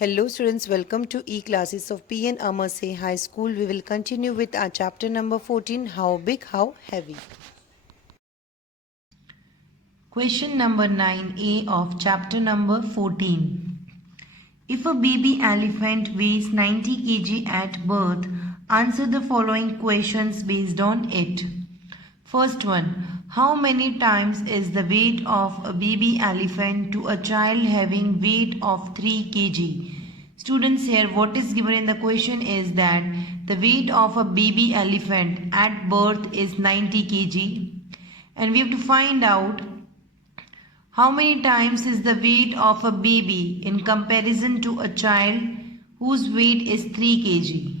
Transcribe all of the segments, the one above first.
Hello students, welcome to e-classes of P.N. Amarse High School. We will continue with our chapter number 14, How Big, How Heavy. Question number 9a of chapter number 14. If a baby elephant weighs 90 kg at birth, answer the following questions based on it. First one, how many times is the weight of a baby elephant to a child having weight of 3 kg? Students, here what is given in the question is that the weight of a baby elephant at birth is 90 kg and we have to find out how many times is the weight of a baby in comparison to a child whose weight is 3 kg.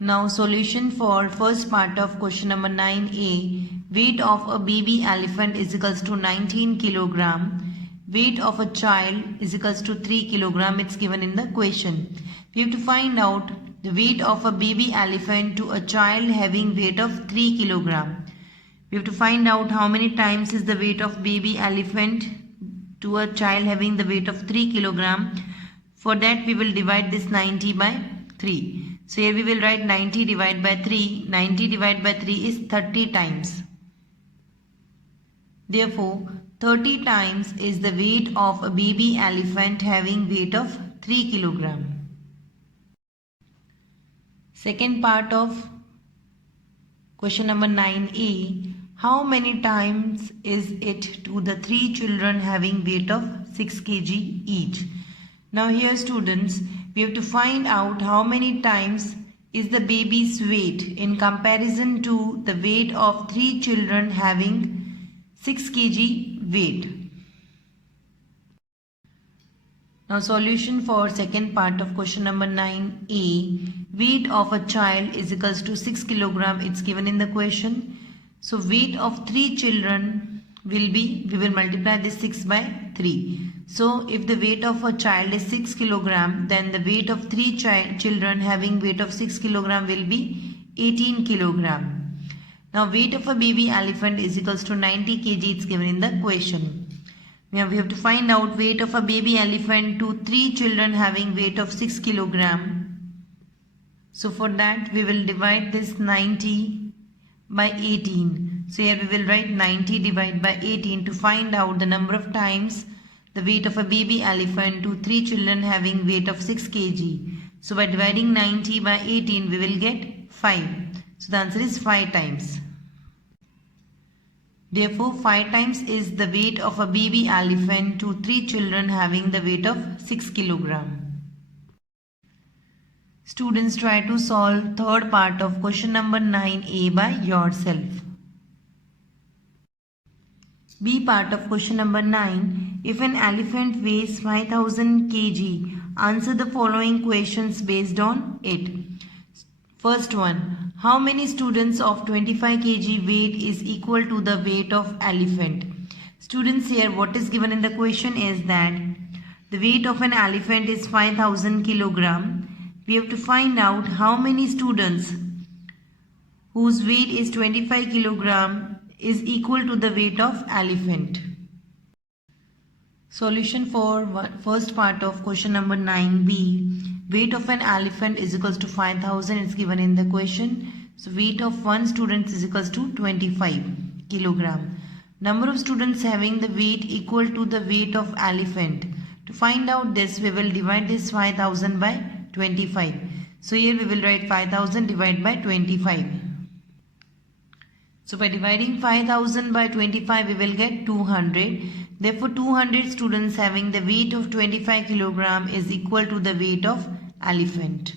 Now solution for first part of question number 9a. Weight of a baby elephant is equals to 19 kilogram. Weight of a child is equals to 3 kilogram. It's given in the question. We have to find out the weight of a baby elephant to a child having weight of 3 kilogram. We have to find out how many times is the weight of baby elephant to a child having the weight of 3 kilogram. For that we will divide this 90 by 3. So here we will write 90 divided by 3. 90 divided by 3 is 30 times. Therefore, 30 times is the weight of a baby elephant having weight of 3 kilogram. Second part of question number 9a. How many times is it to the 3 children having weight of 6 kg each? Now here students, we have to find out how many times is the baby's weight in comparison to the weight of 3 children having 6 kg weight. Now solution for second part of question number 9a. Weight of a child is equals to 6 kilogram. It's given in the question. So weight of 3 children will be, we will multiply this 6 by 3. So if the weight of a child is 6 kilogram, then the weight of 3 children having weight of 6 kilogram will be 18 kilogram. Now weight of a baby elephant is equals to 90 kg. It's given in the question. Now we have to find out weight of a baby elephant to 3 children having weight of 6 kilogram. So for that we will divide this 90 by 18. So here we will write 90 divided by 18 to find out the number of times the weight of a baby elephant to 3 children having weight of 6 kg. So by dividing 90 by 18 we will get 5. So the answer is 5 times. Therefore 5 times is the weight of a baby elephant to 3 children having the weight of 6 kilogram. Students, try to solve third part of question number 9a by yourself. B part of question number 9. If an elephant weighs 5000 kg, answer the following questions based on it. First one, how many students of 25 kg weight is equal to the weight of elephant? Students, here what is given in the question is that the weight of an elephant is 5000 kilogram. We have to find out how many students whose weight is 25 kilogram is equal to the weight of elephant. Solution for first part of question number 9b. Weight of an elephant is equals to 5000. It's given in the question. So weight of one student is equals to 25 kilogram. Number of students having the weight equal to the weight of elephant. To find out this, we will divide this 5000 by 25. So here we will write 5000 divided by 25. So by dividing 5000 by 25 we will get 200. Therefore 200 students having the weight of 25 kilogram is equal to the weight of elephant.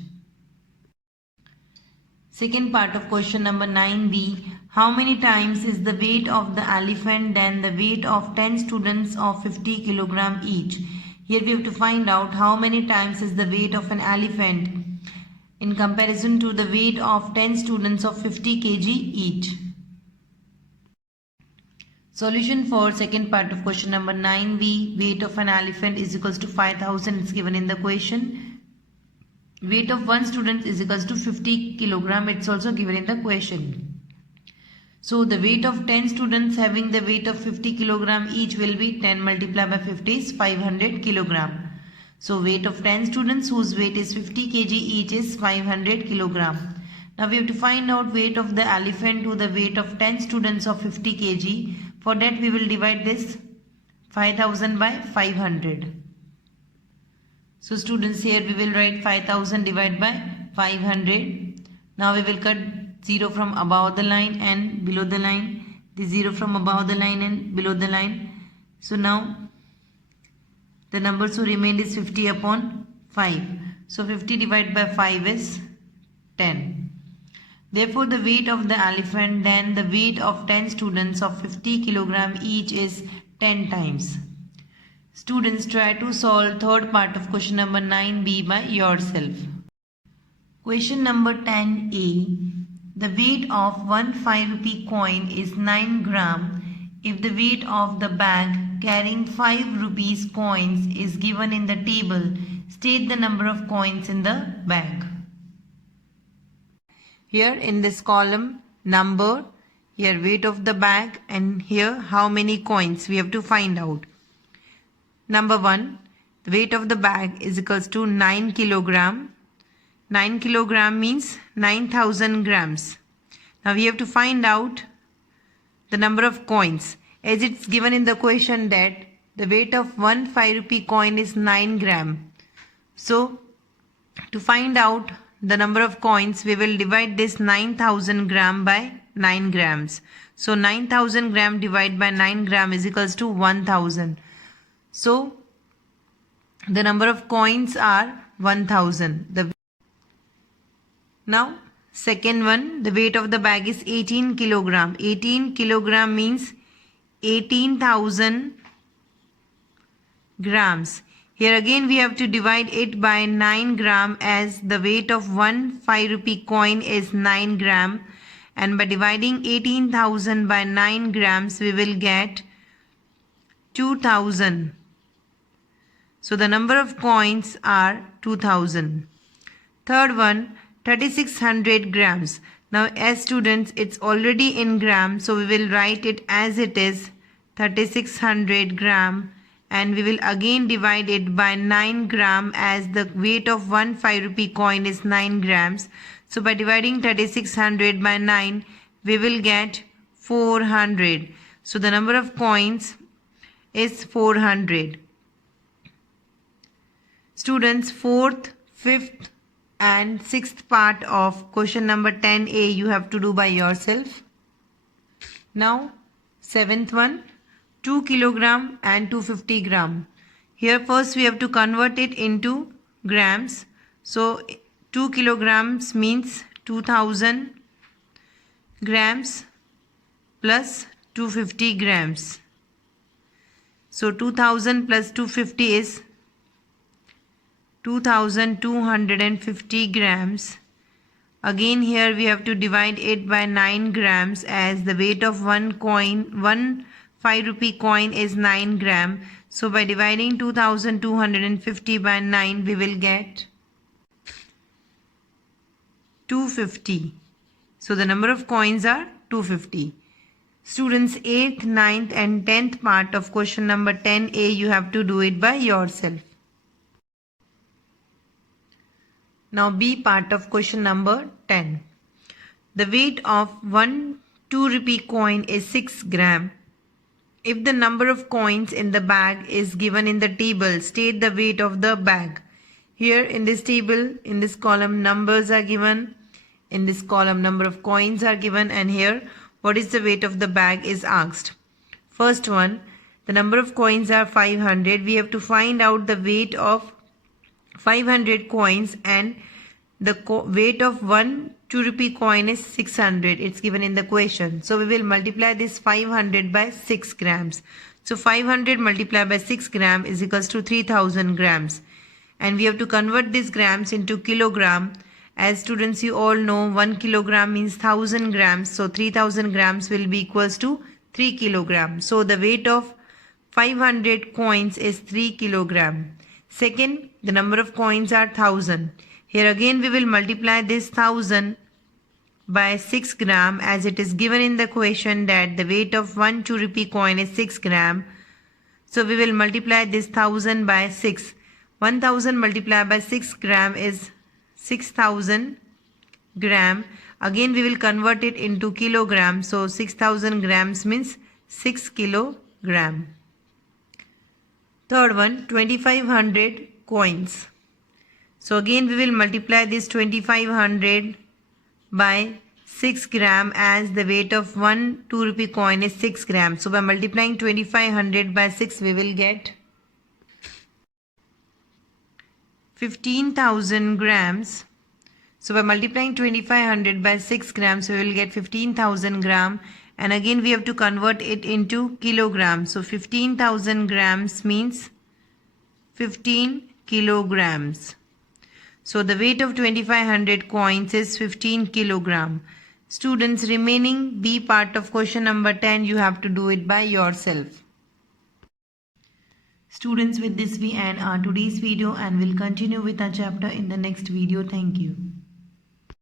Second part of question number 9b. How many times is the weight of the elephant than the weight of 10 students of 50 kilogram each? Here we have to find out how many times is the weight of an elephant in comparison to the weight of 10 students of 50 kg each. Solution for second part of question number 9b. Weight of an elephant is equals to 5000. It's given in the question. Weight of one student is equals to 50 kilogram. It's also given in the question. So the weight of 10 students having the weight of 50 kilogram each will be 10 multiplied by 50 is 500 kilogram. So weight of 10 students whose weight is 50 kg each is 500 kilogram. Now we have to find out weight of the elephant to the weight of 10 students of 50 kg. For that we will divide this 5000 by 500. So students, here we will write 5000 divided by 500. Now we will cut 0 from above the line and below the line. The 0 from above the line and below the line. So now the number so remained is 50 upon 5. So 50 divided by 5 is 10. Therefore the weight of the elephant then the weight of 10 students of 50 kilogram each is 10 times. Students, try to solve third part of question number 9b by yourself. Question number 10a. The weight of one 5 rupee coin is 9 gram if the weight of the bag carrying 5 rupees coins is given in the table. State the number of coins in the bag. Here in this column, number, here weight of the bag, and here how many coins we have to find out. Number 1, the weight of the bag is equals to 9 kilogram. 9 kilogram means 9000 grams. Now we have to find out the number of coins. As it's given in the question that the weight of one 5 rupee coin is 9 gram. So to find out the number of coins, we will divide this 9000 gram by 9 grams. So 9000 gram divided by 9 gram is equals to 1000. So the number of coins are 1000. Now second one, the weight of the bag is 18 kilogram. 18 kilogram means 18,000 grams. Here again we have to divide it by 9 gram as the weight of one 5 rupee coin is 9 gram, and by dividing 18,000 by 9 grams we will get 2000. So the number of coins are 2000. Third one, 3600 grams. Now as students, it's already in grams, so we will write it as it is 3600 gram, and we will again divide it by 9 gram as the weight of one 5 rupee coin is 9 grams. So by dividing 3600 by 9 we will get 400. So the number of coins is 400. Students, fourth, fifth and sixth part of question number 10a you have to do by yourself. Now seventh one, 2 kilogram and 250 gram. Here first we have to convert it into grams. So 2 kilograms means 2000 grams plus 250 grams. So 2000 plus 250 is 2250 grams. Again here we have to divide it by 9 grams as the weight of one 5 rupee coin is 9 gram. So by dividing 2250 by 9 we will get 250. So the number of coins are 250. Students, 8th, 9th and 10th part of question number 10a you have to do it by yourself. Now B part of question number 10. The weight of one 2 rupee coin is 6 gram. If the number of coins in the bag is given in the table, state the weight of the bag. Here in this table, in this column, numbers are given. In this column, number of coins are given, and here what is the weight of the bag is asked. First one, the number of coins are 500. We have to find out the weight of 500 coins, and the weight of one 2 rupee coin is 600. It's given in the question. So we will multiply this 500 by 6 grams. So 500 multiplied by 6 gram is equals to 3000 grams. And we have to convert these grams into kilogram. As students, you all know 1 kilogram means 1000 grams. So 3000 grams will be equals to 3 kilogram. So the weight of 500 coins is 3 kilogram. Second, the number of coins are 1000. Here again we will multiply this 1000 by 6 gram as it is given in the question that the weight of one 2 rupee coin is 6 gram. So we will multiply this 1000 by 6. 1000 multiplied by 6 gram is 6000 gram. Again we will convert it into kilogram. So 6000 grams means 6 kilogram. Third one, 2500 coins. So again we will multiply this 2500 by 6 gram, as the weight of 1 2 rupee coin is 6 grams. So by multiplying 2500 by 6 we will get 15,000 grams. So by multiplying 2500 by 6 grams, we will get 15,000 gram. And again we have to convert it into kilograms. So 15,000 grams means 15 kilograms. So the weight of 2500 coins is 15 kilogram. Students, remaining B part of question number 10, you have to do it by yourself. Students, with this we end our today's video and will continue with our chapter in the next video. Thank you.